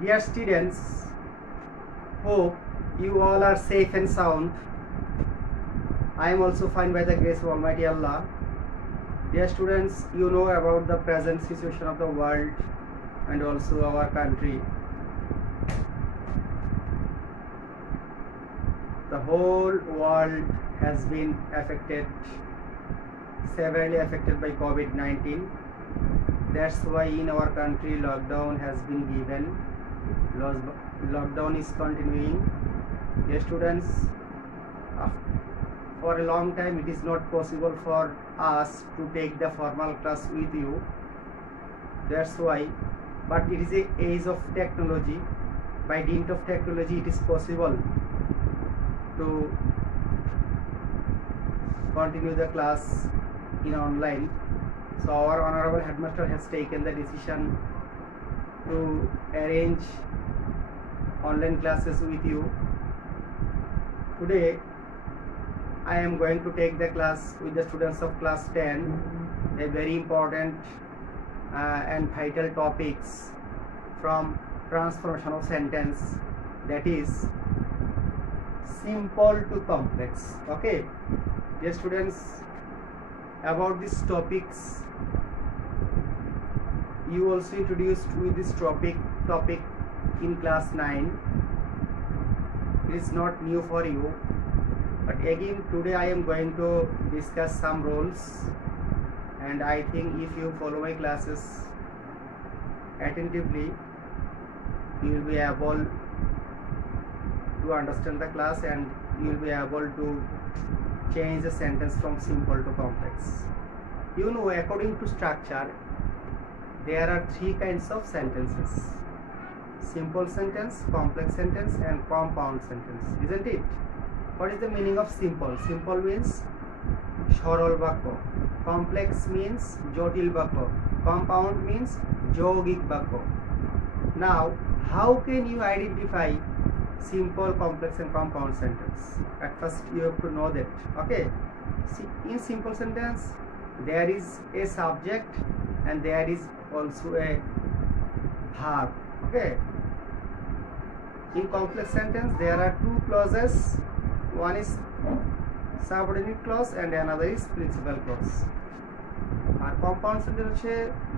Dear students, hope you all are safe and sound. I am also fine by the grace of Almighty Allah. Dear students, you know about the present situation of the world and also our country. The whole world has been severely affected by COVID-19. That's why in our country lockdown has been given. Lockdown is continuing. Dear students, for a long time it is not possible for us to take the formal class with you. That's why, but it is a age of technology. By dint of technology it is possible to continue the class in online. So our honorable headmaster has taken the decision to arrange online classes with you. Today I am going to take the class with the students of class 10, a very important and vital topics from transformation of sentence, that is simple to complex. Okay, dear students, about these topics you also introduced with this topic in class 9. It is not new for you, but again today I am going to discuss some rules, and I think if you follow my classes attentively you will be able to understand the class and you will be able to change the sentence from simple to complex. You know, according to structure there are three kinds of sentences: simple sentence, complex sentence and compound sentence, isn't it? What is the meaning of simple? Simple means সরল বাক্য, complex means জটিল বাক্য, compound means যৌগিক বাক্য. Now how can you identify simple, complex and compound sentence? At first you have to know that. Okay, see, in simple sentence there is a subject and there is also a verb. Okay, in complex sentence there are two clauses, one is subordinate clause and another is principal clause. আর compound sentence হচ্ছে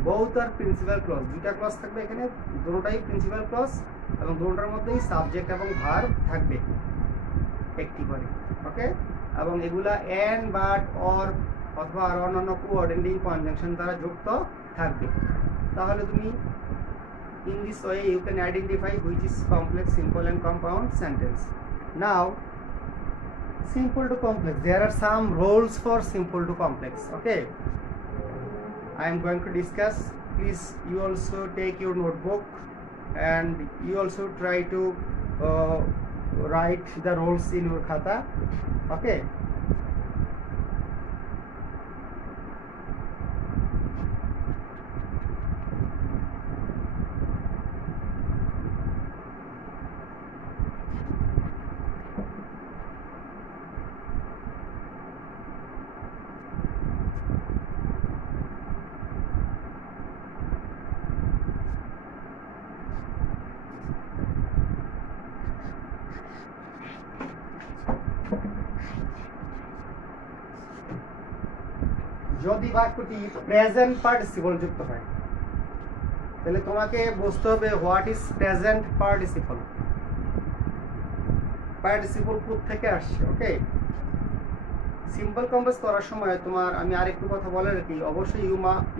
both are principal clause, দুইটা clause থাকবে এখানে, দুটোটাই principal clause এবং দুটোটার মধ্যেই সাবজেক্ট এবং ভার্ব থাকবে একটি করে। ওকে, এবং এগুলা এন্ড, বাট, অর অথবা আর অন্যান্য কোঅর্ডিনেটিং কনজাংশন দ্বারা যুক্ত থাকবে। তাহলে তুমি in this way you can identify which is complex, simple and compound sentence. Now simple to complex, there are some rules for simple to complex. Okay, I am going to discuss. Please you also take your notebook and you also try to write the rules in your khata. Okay, যদি বাক্যটি present participle যুক্ত হয় তাহলে তোমাকে বুঝতে হবে what is present participle, participle কোথা থেকে আসছে। ওকে, সিম্পল কম্পোজ করার সময় তোমার আমি আরেকটু কথা বলে রাখি, অবশ্যই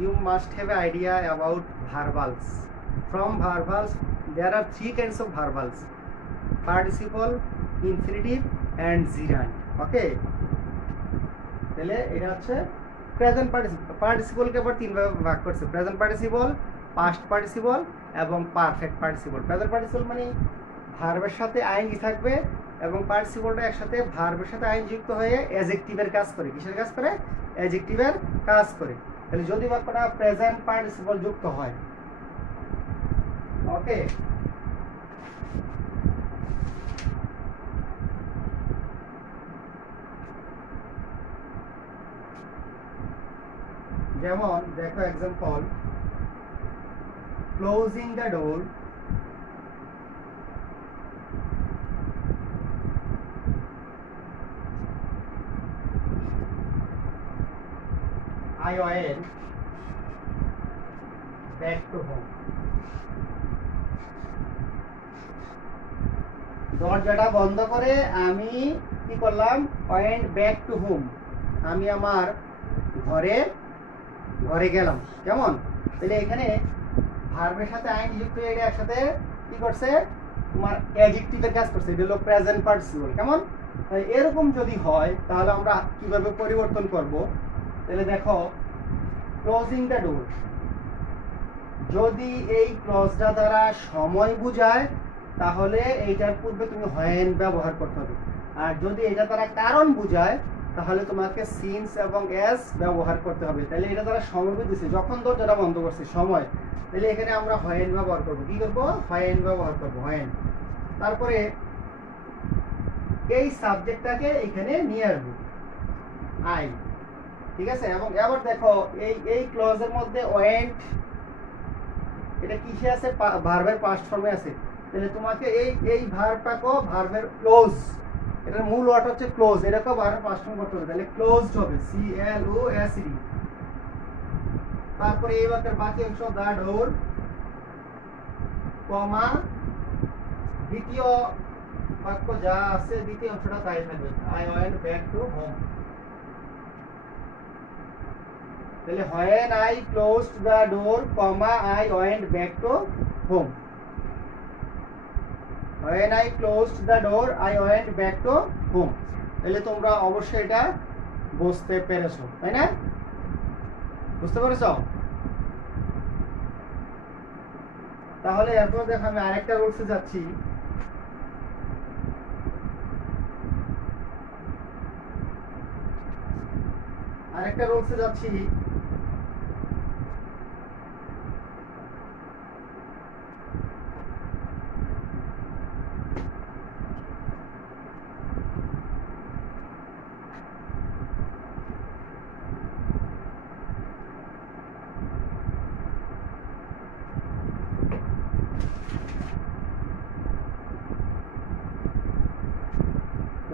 you must have a idea about verbals. From verbals there are three kinds of verbals: participle, infinitive and gerund. Okay, তাহলে এটা হচ্ছে প্রেজেন্ট পার্টিসিপল। পার্টিসিপলকে আবার তিন ভাবে ভাগ করছে: প্রেজেন্ট পার্টিসিপল, পাস্ট পার্টিসিপল এবং পারফেক্ট পার্টিসিপল। প্রেজেন্ট পার্টিসিপল মানে ভার্বের সাথে আইএনজি থাকবে এবং পার্টিসিপলটা একসাথে ভার্বের সাথে আইএনজি যুক্ত হয়ে অ্যাডজেক্টিভের কাজ করে। কিসের কাজ করে? অ্যাডজেক্টিভের কাজ করে। তাহলে যদি বাক্যটা প্রেজেন্ট পার্টিসিপল যুক্ত হয়, ওকে, যেমন দেখো example, closing the door I went back to home. দরজাটা বন্ধ করে আমি কি করলাম? went back to home. আমি আমার ঘরে গেলাম। কেমন? তাহলে এখানে ভার্বের সাথে আইন যুক্ত হয়ে এটা একসাথে কি করছে? তোমার অ্যাডজেক্টিভের কাজ করছে। এটা হলো প্রেজেন্ট পার্টিসিপল। কেমন? তাই এরকম যদি হয় তাহলে আমরা কিভাবে পরিবর্তন করব? তাহলে দেখো, ক্লোজিং দ্য ডোর, যদি এই ক্লজটা দ্বারা সময় বোঝায় তাহলে এইটার পূর্বে তুমি when ব্যবহার করতে হবে। আর যদি এটা দ্বারা কারণ বোঝায় তাহলে তোমাকে সিন্স এবং এস ব্যবহার করতে হবে। তাহলে এটা দ্বারা সময় বুঝতেছে, যখন দরজাটা বন্ধ করছে সময়, তাহলে এখানে আমরা when ব্যবহার করব। কি করব? when ব্যবহার করব, when। তারপরে এই সাবজেক্টটাকে এখানে নিয়ে আসবো, আই। ঠিক আছে? এবং এবার দেখো এই ক্লজের মধ্যে went, এটা কিসে আছে? ভার্বের পাস্ট ফর্মে আছে। তাহলে তোমাকে এই ভার্বটাকে ভার্বের ক্লোজ, এটার মূল ওয়ার্ড হচ্ছে ক্লোজ, এটাকে ভার্বের পাস্ট ফর্ম করতে হবে। তাহলে ক্লোজড হবে, CLOSED। তারপরে এই বাক্যের বাকি অংশ দা ডোর, কমা, দ্বিতীয় বাক্য যা আছে দ্বিতীয় অংশটা তাই থাকবে, I went back to home। তাহলে when I closed the door, I went back to home। when I closed the door, I went back to home। তাহলে তোমরা অবশ্যই এটা বুঝতে পেরেছো, তাই না? বুঝতে পেরেছো? তাহলে এরপর দেখো আমি আরেকটা রুলসে যাচ্ছি।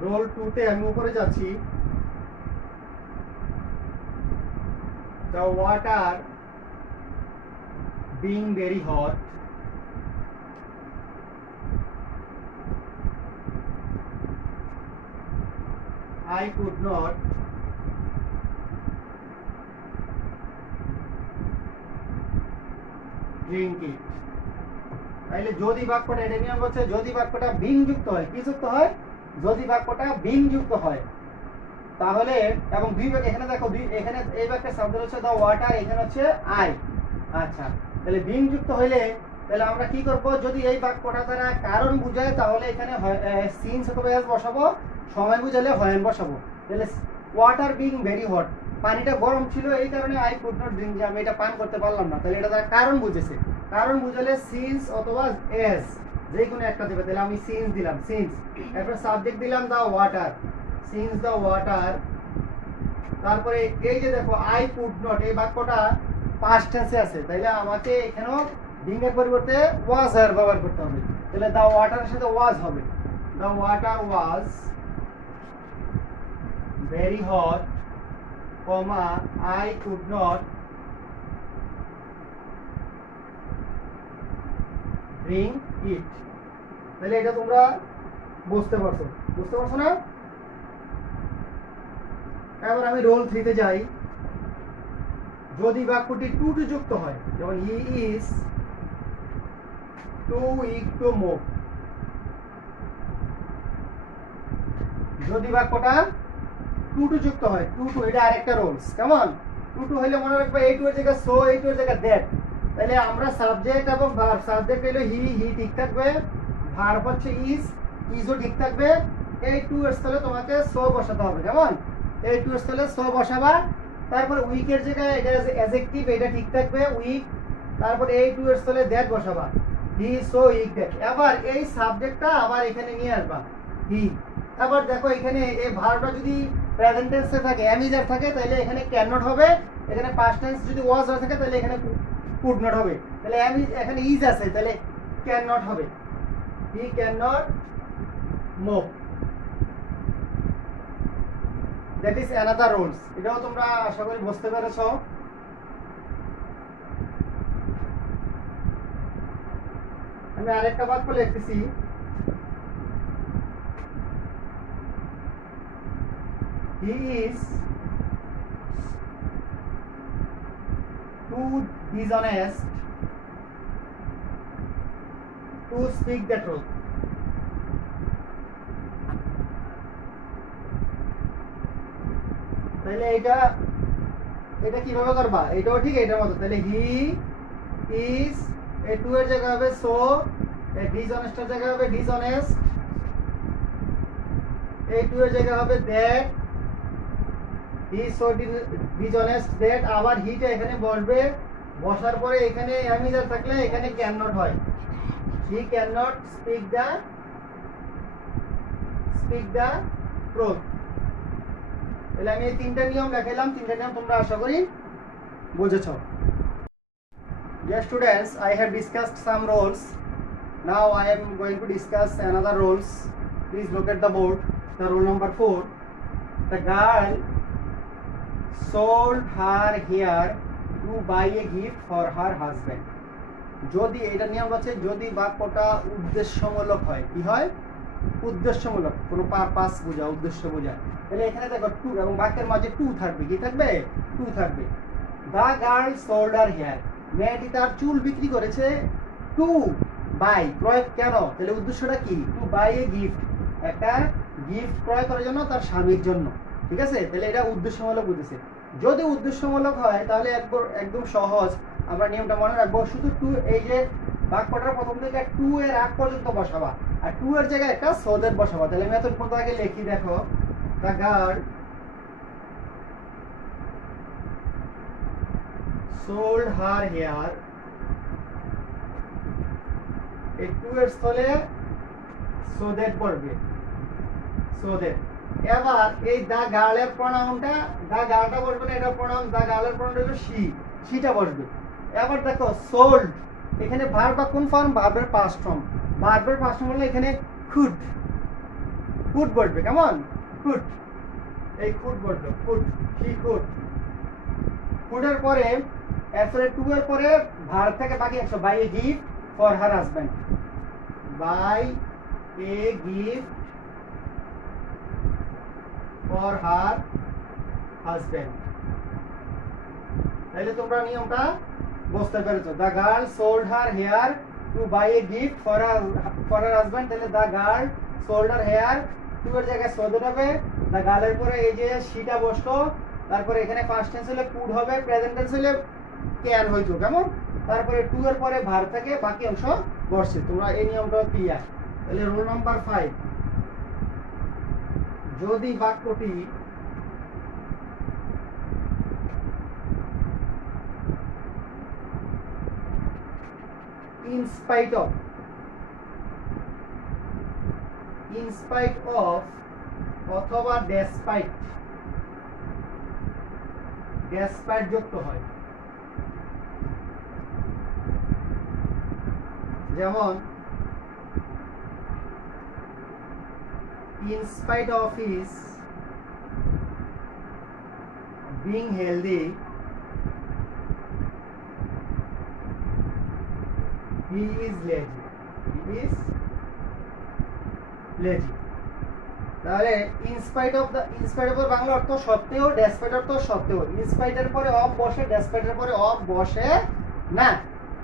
রোল 2 তে আমি উপরে যাচ্ছি। The water being very hot, I could not drink it। তাহলে যদি বাক্যটা, এটা নিয়ম বলছে যদি বাক্যটা বিং যুক্ত হয়, কি যুক্ত হয়? যদি বাক্যটা বিং যুক্ত হয় তাহলে, এবং দুই বাক্য এখানে দেখো, এখানে এই বাক্যের শব্দ হচ্ছে দা ওয়াটার, এখানে হচ্ছে আই। আচ্ছা, তাহলে বিং যুক্ত হইলে তাহলে আমরা কি করব? যদি এই বাক্যটা দ্বারা কারণ বোঝায় তাহলে এখানে সিন্স অথবা এস বসাবো, সময় বুঝালে when বসাবো। তাহলে ওয়াটার বিং ভেরি হট, পানিটা গরম ছিল এই কারণে আই কুড নট ড্রিঙ্ক, যে আমি এটা পান করতে পারলাম না। তাহলে এটা দ্বারা কারণ বুঝেছে, কারণ বুঝালে সিন্স অথবা এস যে কোনো একটা দেবে। তাহলে আমি সিন্স দিলাম, সিন্স, এরপর সাবজেক্ট দিলাম the water, since the water. তারপরে এই যে দেখো আই কুড নট, এই বাক্যটা পাস্ট টেন্সে আছে, তাইলে আমাকে এখানেও বিং এর পরিবর্তে ওয়াজ এর ব্যবহার করতে হবে। তাহলে দা ওয়াটারের সাথে ওয়াজ হবে, the water was very hot, comma, I could not drink it. তাহলে এটা তোমরা বুঝতে পারছো না? এবার আমি রোল 3 তে যাই। যদি বাক্যটি টু টু যুক্ত হয়, যেমন he is too weak to move, যদি বাক্যটা টু টু যুক্ত হয়, টু টু, এটা আরেকটা রুলস। কেমন? টু টু হইলে মনে রাখবে এই টু এর জায়গায় সো, এই টু এর জায়গায় দ্যাট। তাহলে আমরা সাবজেক্ট এবং ভার্ব, সাবজেক্ট হলো হি ঠিক থাকবে, ভার্ব হচ্ছে ইজও ঠিক থাকবে। এই টু এর স্থলে তোমাকে সো বসাতে হবে। কেমন? এই টু এর স্থলে সো বসাবা। তারপর উইকের জায়গায় এটা অ্যাডজেক্টিভ, এটা ঠিক থাকবে উইক। তারপর এই টু এর স্থলে দ্যাট বসাবা, হি সো উইক দ্যাট। এবার এই সাবজেক্টটা আবার এখানে নিয়ে আসবা, হি। এবার দেখো এখানে এই ভার্বটা যদি প্রেজেন্ট টেন্সে থাকে, এম ইজ আর থাকে, তাহলে এখানে ক্যান নট হবে। এখানে পাস্ট টেন্স যদি ওয়াজ হয়ে থাকে তাহলে এখানে কুড নট হবে। তাহলে এম ইজ, এখানে ইজ আছে, তাহলে ক্যান নট হবে, he can not move. That is another rules. এটাও তোমরা আশা করি বুঝতে পেরেছো। আমি আরেকটা বাক্য লিখতেছি, he is too dishonest to speak the truth. তাহলে এটা এটা কিভাবে করবা, এটাও ঠিক এটার মতো। তাহলে হি ইজ, এই টু এর জায়গায় হবে সো, এই ডিসঅনেস্ট এর জায়গায় হবে ডিসঅনেস্ট, এই টু এর জায়গায় হবে that, he so dishonest that. আবার হিটা এখানে বসবে, বসার পরে এখানে অ্যামিজার থাকলে এখানে ক্যান নট হয়, he can not speak the truth. তাহলে আমি এই তিনটা নিয়ম দেখাইলাম, তিনটা নিয়ম তোমরা আশা করি বুঝেছ। Yes students, I have discussed some roles. Now I am going to discuss another roles. Please look at the board. The role number 4. The girl sold her hair to buy a gift for her husband. যদি এটা নিয়ম আছে, যদি বাক্যটা উদ্দেশ্যমূলক হয়, কি হয়? উদ্দেশ্যমূলক, কোনো পারপাস বোঝা, উদ্দেশ্য বোঝা। তাহলে এখানে দেখো টু, এবং বাক্যের মাঝে টু থাকবে, কি থাকবে? টু থাকবে। The girl sold her hair, মেয়েটি তার চুল বিক্রি করেছে। টু বাই, ক্রয় কেন? তাহলে উদ্দেশ্যটা কি? টু বাই এ গিফট, একটা গিফট ক্রয় করার জন্য তার স্বামীর জন্য। ঠিক আছে, তাহলে এটা উদ্দেশ্যমূলক বুঝেছে। যদি উদ্দেশ্যমূলক হয় তাহলে একদম সহজ, আমরা নিয়মটা মনে রাখবো। শুধু টু, এই যে বাক্যটার প্রথম থেকে টু এর আগ পর্যন্ত বসাবা, আর টু এর জায়গায় একটা সোদের বসাবা। তাহলে আমি এত আগে লিখি, দেখো the girl sold her hair, এই টু এর স্থলে so that পড়বে, so that। এবার এই দা গার্লের প্রনাউনটা, দা গার্লটা বসবে না, এটা প্রনাউন, দা গার্লের প্রনাউন হলো শি, শিটা বসবে। এবার দেখো সোল্ড, এখানে ভার্ব বা কোন ফর্ম? ভার্বের পাস্ট ফর্ম। ভার্বের পাস্ট ফর্ম হলো এখানে কুড, কুড বসবে। কেমন? কুড, এই কুড বসবে, কুড, শি কুড। কুডের পরে এরপরে টু এর পরে ভার্ব থেকে বাকি একশো, buy a gift for her husband, buy a gift for her husband. তাহলে তোমরা নিয়মটা বুঝতে পেরেছো। The girl sold her hair to buy a gift for her husband. তাহলে the girl sold her hair, to এর জায়গায় সোল্ড হবে, দ্য গার্লের পরে এই যে শিটা বসতো, তারপরে এখানে পাস্ট টেন্স হলে কুড হবে, প্রেজেন্ট টেন্স হলে ক্যান হইতো। কেমন? তারপরে টু এর পরে ভার্ব থেকে বাকি অংশ বসছে। তোমরা এই নিয়মটা ক্লিয়ার। তাহলে রোল নাম্বার 5, যদি বাক্যটি in spite of অথবা despite যুক্ত হয়, যেমন in spite of his being healthy, he is lazy। তাহলে ইনস্পাইট অফ এর বাংলা অর্থ সত্ত্বেও, ডেসপাইট অর্থ সত্ত্বেও। ইনস্পাইট এর পরে অফ বসে, ডেসপাইট এর পরে অফ বসে না।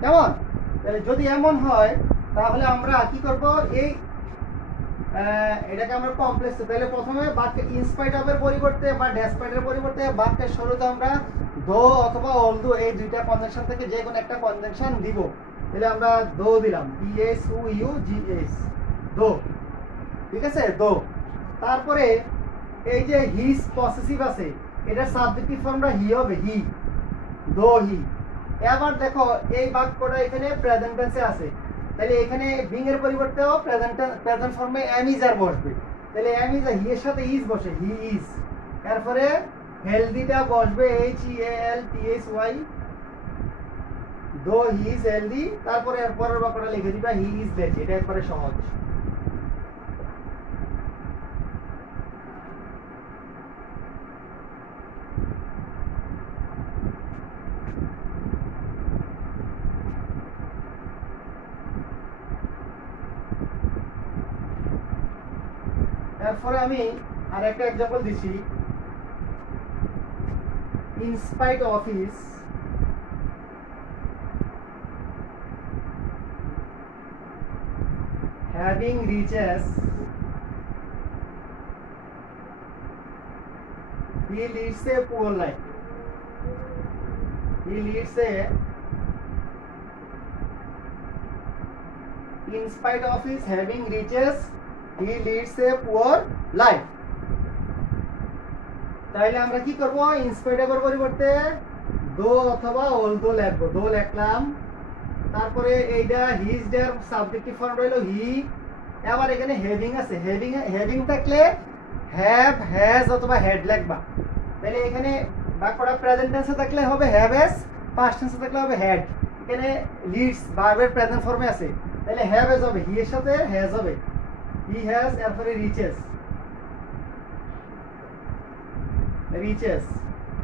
কেমন? তাহলে যদি এমন হয় তাহলে আমরা কি করব? এটাকে আমরা কমপ্লেক্স, তাহলে প্রথমে বাক্যে ইনস্পাইট অফ এর পরিবর্তে বা ডেসপাইট এর পরিবর্তে বাক্যের শুরুতে আমরা দো অথবা অলদো, এই দুইটা কনজাংশন থেকে যে কোনো একটা কনজাংশন দিব। তাহলে আমরা দো দিলাম, DSUGS, দো। ঠিক আছে, দো। তারপরে এই যে হিজ পসেসিভ আছে, এটা সাবজেক্টিভ ফর্মটা হি হবে, হি, দো হি। এবার দেখো এই বাক্যটা এখানে প্রেজেন্ট টেন্সে আছে, তাহলে এখানে বিং এর পরিবর্তেও প্রেজেন্ট ফর্মে এম ইজ আর বসবে। তাহলে এম ইজ, হি এর সাথে ইজ বসে, হি ইজ। এরপরে হেলদিটা বসবে HEALTHY, দো হি ইজ হেলদি। তারপরে পরের বাক্যটা লিখে দিবা হি ইজ লেজি। এটা একবারে সহজ। এরপরে আমি আর একটা एग्जांपल দিছি in spite of his having riches he leads a poor life. He leads a in spite of his having riches he leads a poor life. তাহলে আমরা কি করব ইনস্পাইটের পরিবর্তে দো অথবা অলদো লিখব দো লিখলাম তারপরে এইটা হিজ দেয়ার সাবজেক্টিভ ফর্ম হলো হি এবার এখানে হ্যাভিং আছে হ্যাভিং থাকলে হ্যাভ হ্যাজ অথবা হ্যাড লিখবা তাহলে এখানে বাক্যটা প্রেজেন্ট টেন্সে থাকলে হবে হ্যাভ হ্যাজ পাস্ট টেন্সে থাকলে হবে হ্যাড এখানে লিডস ভার্বের প্রেজেন্ট ফর্মে আছে তাহলে হ্যাভ হ্যাজ হবে হি এর সাথে হ্যাজ হবে হি হ্যাজ এরপরে রিচেস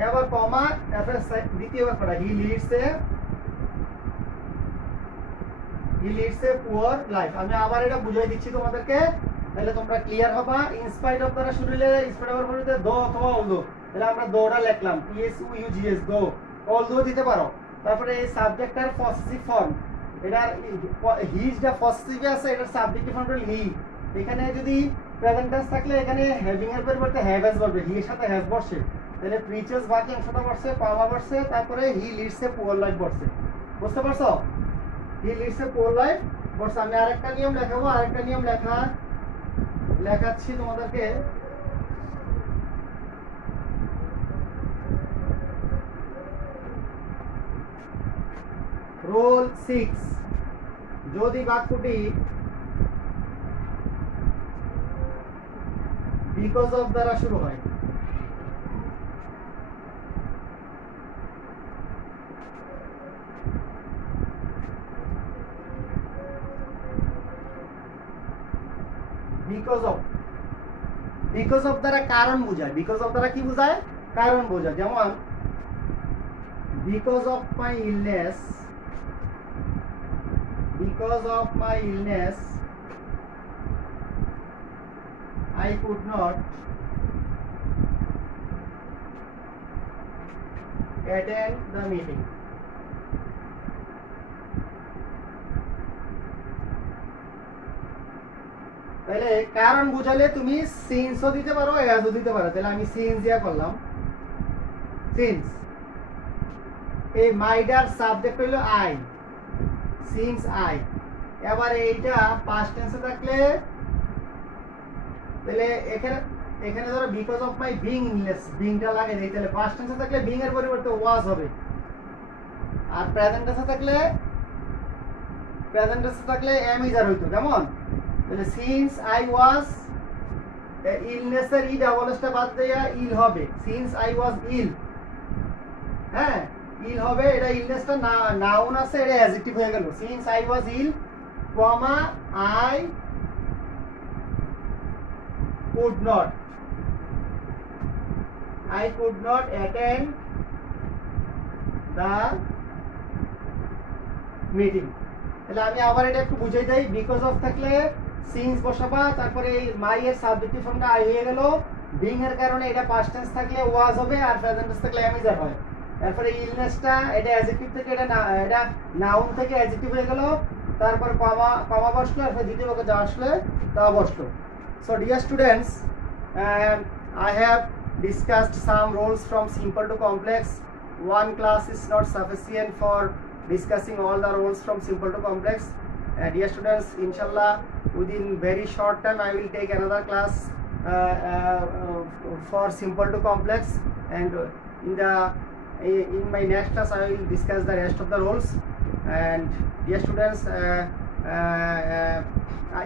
এবার কমা এরপরে দ্বিতীয় বাক্যটা he leads a poor life আমি আবার এটা বুঝাই দিচ্ছি তোমাদেরকে তাহলে তোমরা ক্লিয়ার হবা ইনস্পাইট অফ দ্বারা শুরু হলে ইনস্পাইট অফ পরিবর্তে দো অথবা অলদো তাহলে আমরা দোটা লিখলাম PSUUGS দো অলদো দিতে পারো তারপরে এই সাবজেক্টের পসেসিভ ফর্ম এটার হিজ দা পসেসিভ আছে এটার সাবজেক্টিভ ফর্ম হলো হি এখানে যদি প্রেজেন্ট টেন্স থাকলে এখানে হ্যাভিং এর পরিবর্তে হ্যাভ হ্যাজ বলবে হি এর সাথে হ্যাজ বসে তাহলে প্রিচেস বাকি অংশটা বসে কমা বসে তারপরে he leads a poor life বসে বুঝতে পারছো he leads a poor life বসে আমি আরেকটা নিয়ম লেখাবো আরেকটা নিয়ম লেখাচ্ছি তোমাদেরকে রোল 6 যদি বাক্যটি বিকজ অফ দ্বারা শুরু হয় বিকজ অফ দ্বারা কারণ বোঝায় বিকজ অফ দ্বারা কি বোঝায় কারণ বোঝায় যেমন because of my illness I could not attend the meeting. তাহলে কারণ বুঝালে তুমি সিন্সও দিতে পারো এজও দিতে পারো তাহলে আমি সিন্স দিয়া করলাম সিন্স এই মাইডার সাবজেক্ট হলো আই সিন্স আই এবার এইটা পাস্ট টেন্সে থাকলে তাহলে এখানে ধরো because of my being English বিংটা লাগে দেই তাহলে পাস্ট টেন্সে থাকলে বিং এর পরিবর্তে ওয়াজ হবে আর প্রেজেন্ট টেন্সে থাকলে এম ইজ আর হইতো কেমন তাহলে সিন্স আই ওয়াজ ইলনেস এর ই ডাবল এসটা বাদ দেয়া ইল হবে সিন্স আই ওয়াজ ইল হ্যাঁ ইল হবে এটা ইলনেসটা নাউন আছে এটা অ্যাডজেক্টিভ হয়ে গেল since I was ill comma I could not attend the meeting তাহলে আমি আবার এটা একটু বুঝাই দেই বিকজ অফ থাকলে সিন্স বসাবা তারপরে এই মাই এর সাবজেক্টিভ ফর্মটা আই হয়ে গেল বিং এর কারণে এটা পাস্ট টেন্স থাকলে ওয়াজ হবে আর প্রেজেন্ট টেন্স থাকলে এম ইজ আর হয় তারপরে ইলনেসটা এটা অ্যাডজেক্টিভ থেকে এটা নাউন থেকে অ্যাডজেক্টিভ হয়ে গেল তারপর কমা বসলো আর দ্বিতীয় বাক্যে যা আসলে তা বসলো So dear students, I have discussed some roles from simple to complex. One class is not sufficient for discussing all the roles from simple to complex. Dear students, inshallah, within very short time I will take another class for simple to complex, and in my next class I will discuss the rest of the roles. And dear students,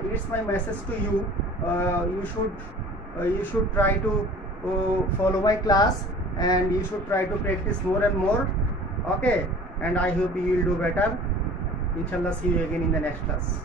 it's my message to you. You should try to follow my class and you should try to practice more and more. Okay, and I hope you will do better. Inshallah, see you again in the next class.